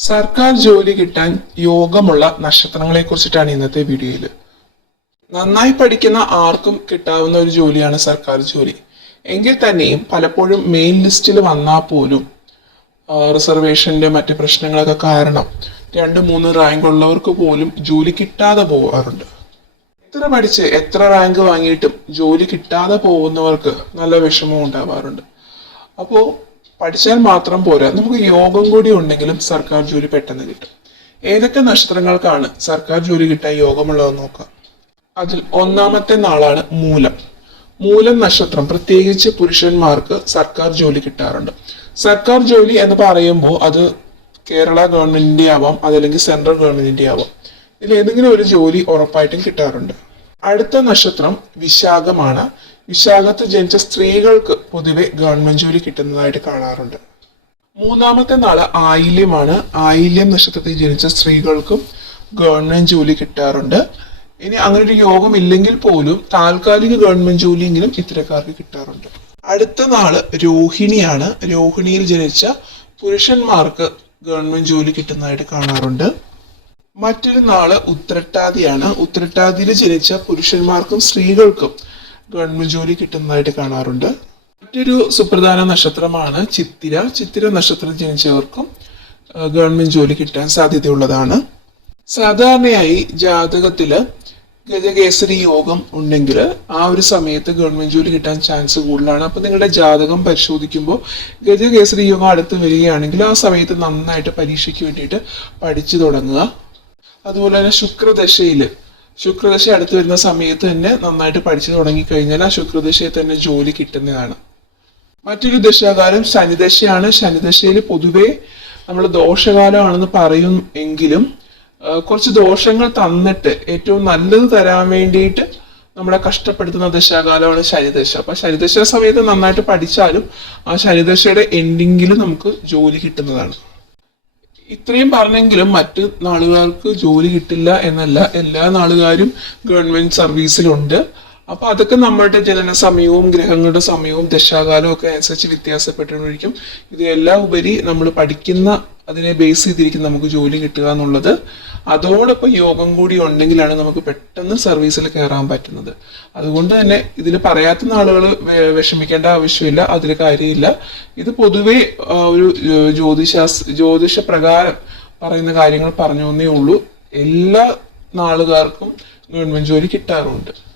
സർക്കാർ ജോലി കിട്ടാൻ യോഗമുള്ള നക്ഷത്രങ്ങളെ കുറിച്ചിട്ടാണ് ഇന്നത്തെ വീഡിയോയിൽ നന്നായി പഠിക്കുന്ന ആർക്കും കിട്ടാവുന്ന ഒരു ജോലിയാണ് സർക്കാർ ജോലി. എങ്കിൽ തന്നെയും പലപ്പോഴും മെയിൻ ലിസ്റ്റിൽ വന്നാൽ പോലും റിസർവേഷന്റെ മറ്റ് പ്രശ്നങ്ങളൊക്കെ കാരണം രണ്ട് മൂന്ന് റാങ്ക് ഉള്ളവർക്ക് പോലും ജോലി കിട്ടാതെ പോകാറുണ്ട് എത്ര പഠിച്ച് എത്ര റാങ്ക് വാങ്ങിയിട്ടും ജോലി കിട്ടാതെ പോകുന്നവർക്ക് നല്ല വിഷമം ഉണ്ടാവാറുണ്ട്. അപ്പോൾ പഠിച്ചാൽ മാത്രം പോരാ. നമുക്ക് യോഗം കൂടി ഉണ്ടെങ്കിലും സർക്കാർ ജോലി പെട്ടെന്ന് കിട്ടും. ഏതൊക്കെ നക്ഷത്രങ്ങൾക്കാണ് സർക്കാർ ജോലി കിട്ടാൻ യോഗമുള്ളതെന്ന് നോക്കാം. അതിൽ ഒന്നാമത്തെ നാളാണ് മൂലം. മൂലം നക്ഷത്രം പ്രത്യേകിച്ച് പുരുഷന്മാർക്ക് സർക്കാർ ജോലി കിട്ടാറുണ്ട്. സർക്കാർ ജോലി എന്ന് പറയുമ്പോൾ അത് കേരള ഗവൺമെന്റിന്റെ ആവാം അതല്ലെങ്കിൽ സെൻട്രൽ ഗവൺമെന്റിന്റെ ആവാം. ഇതിൽ ഏതെങ്കിലും ഒരു ജോലി ഉറപ്പായിട്ടും കിട്ടാറുണ്ട്. അടുത്ത നക്ഷത്രം വിശാഖമാണ്. വിശാഖത്ത് ജനിച്ച സ്ത്രീകൾക്ക് പൊതുവെ ഗവൺമെന്റ് ജോലി കിട്ടുന്നതായിട്ട് കാണാറുണ്ട്. മൂന്നാമത്തെ നാൾ ആയില്യമാണ്. ആയില്യം നക്ഷത്രത്തിൽ ജനിച്ച സ്ത്രീകൾക്കും ഗവൺമെന്റ് ജോലി കിട്ടാറുണ്ട്. ഇനി അങ്ങനെ ഒരു യോഗം ഇല്ലെങ്കിൽ പോലും താൽക്കാലിക ഗവൺമെന്റ് ജോലിയെങ്കിലും ഇത്തരക്കാർക്ക് കിട്ടാറുണ്ട്. അടുത്ത നാൾ രോഹിണിയാണ്. രോഹിണിയിൽ ജനിച്ച പുരുഷന്മാർക്ക് ഗവൺമെന്റ് ജോലി കിട്ടുന്നതായിട്ട് കാണാറുണ്ട്. മറ്റൊരു നാൾ ഉത്രട്ടാതിയാണ്. ഉത്രട്ടാതിയിൽ ജനിച്ച പുരുഷന്മാർക്കും സ്ത്രീകൾക്കും ഗവൺമെന്റ് ജോലി കിട്ടുന്നതായിട്ട് കാണാറുണ്ട്. മറ്റൊരു സുപ്രധാന നക്ഷത്രമാണ് ചിത്തിര. ചിത്തിര നക്ഷത്രം ജനിച്ചവർക്കും ഗവൺമെന്റ് ജോലി കിട്ടാൻ സാധ്യതയുള്ളതാണ്. സാധാരണയായി ജാതകത്തിൽ ഗജകേസരി യോഗം ഉണ്ടെങ്കിൽ ആ ഒരു സമയത്ത് ഗവൺമെന്റ് ജോലി കിട്ടാൻ ചാൻസ് കൂടുതലാണ്. അപ്പൊ നിങ്ങളുടെ ജാതകം പരിശോധിക്കുമ്പോൾ ഗജകേസരി യോഗം അടുത്ത് വരികയാണെങ്കിൽ ആ സമയത്ത് നന്നായിട്ട് പരീക്ഷയ്ക്ക് വേണ്ടിയിട്ട് പഠിച്ചു തുടങ്ങുക. അതുപോലെ തന്നെ ശുക്രദശയിൽ ശുക്രദശ അടുത്ത് വരുന്ന സമയത്ത് തന്നെ നന്നായിട്ട് പഠിച്ചു തുടങ്ങി കഴിഞ്ഞാൽ ആ ശുക്രദശയിൽ തന്നെ ജോലി കിട്ടുന്നതാണ്. മറ്റൊരു ദശാകാലം ശനിദശയാണ്. ശനിദശയിൽ പൊതുവെ നമ്മൾ ദോഷകാലമാണെന്ന് പറയും എങ്കിലും കുറച്ച് ദോഷങ്ങൾ തന്നിട്ട് ഏറ്റവും നല്ലത് തരാൻ വേണ്ടിയിട്ട് നമ്മളെ കഷ്ടപ്പെടുത്തുന്ന ദശാകാലമാണ് ശനിദശ. അപ്പൊ ശനിദശ സമയത്ത് നന്നായിട്ട് പഠിച്ചാലും ആ ശനിദശയുടെ എൻഡിങ്ങിൽ നമുക്ക് ജോലി കിട്ടുന്നതാണ്. ഇത്രയും പറഞ്ഞെങ്കിലും മറ്റ് നാളുകാർക്ക് ജോലി കിട്ടില്ല എന്നല്ല. എല്ലാ നാളുകാരും ഗവൺമെന്റ് സർവീസിലുണ്ട്. അപ്പൊ അതൊക്കെ നമ്മളുടെ ജനന സമയവും ഗ്രഹങ്ങളുടെ സമയവും ദശാകാലവും ഒക്കെ അനുസരിച്ച് വ്യത്യാസപ്പെട്ടിരിക്കും. ഇതെല്ലാം ഉപരി നമ്മൾ പഠിക്കുന്ന അതിനെ ബേസ് ചെയ്തിരിക്കും നമുക്ക് ജോലി കിട്ടുക എന്നുള്ളത്. അതോടൊപ്പം യോഗം കൂടി ഉണ്ടെങ്കിലാണ് നമുക്ക് പെട്ടെന്ന് സർവീസിൽ കയറാൻ പറ്റുന്നത്. അതുകൊണ്ട് തന്നെ ഇതിൽ പറയാത്ത ആളുകൾ വിഷമിക്കേണ്ട ആവശ്യമില്ല. അതിൽ കാര്യമില്ല. ഇത് പൊതുവെ ഒരു ജ്യോതിശാസ് ജ്യോതിഷ പ്രകാരം പറയുന്ന കാര്യങ്ങൾ പറഞ്ഞു എന്നേ ഉള്ളൂ. എല്ലാ നാളുകാർക്കും ഗവൺമെന്റ് ജോലി കിട്ടാറുണ്ട്.